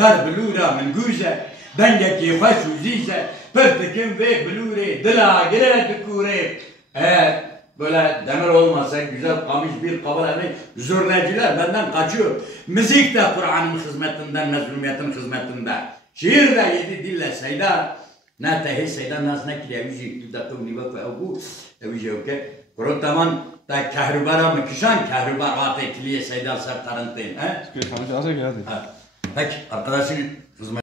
در بلورا من گوزه دنگکی خوش و زیزه پرتکم ve blure dila gire dikure. Böyle demir olmasa güzel kamış bir kabarani zürneciler benden kaçıyor. Müzik de Kur'an'ın hizmetinden, mezlumiyetin hizmetinden. Şiir de 7 dille seyda. Ne tehi seyda nas ne kile evici tüddatı univat ve bu evici oke. Kur'an da kehrubara mı kişan kehrubara atı ekliye seyda sertarıntın. Peki arkadaşın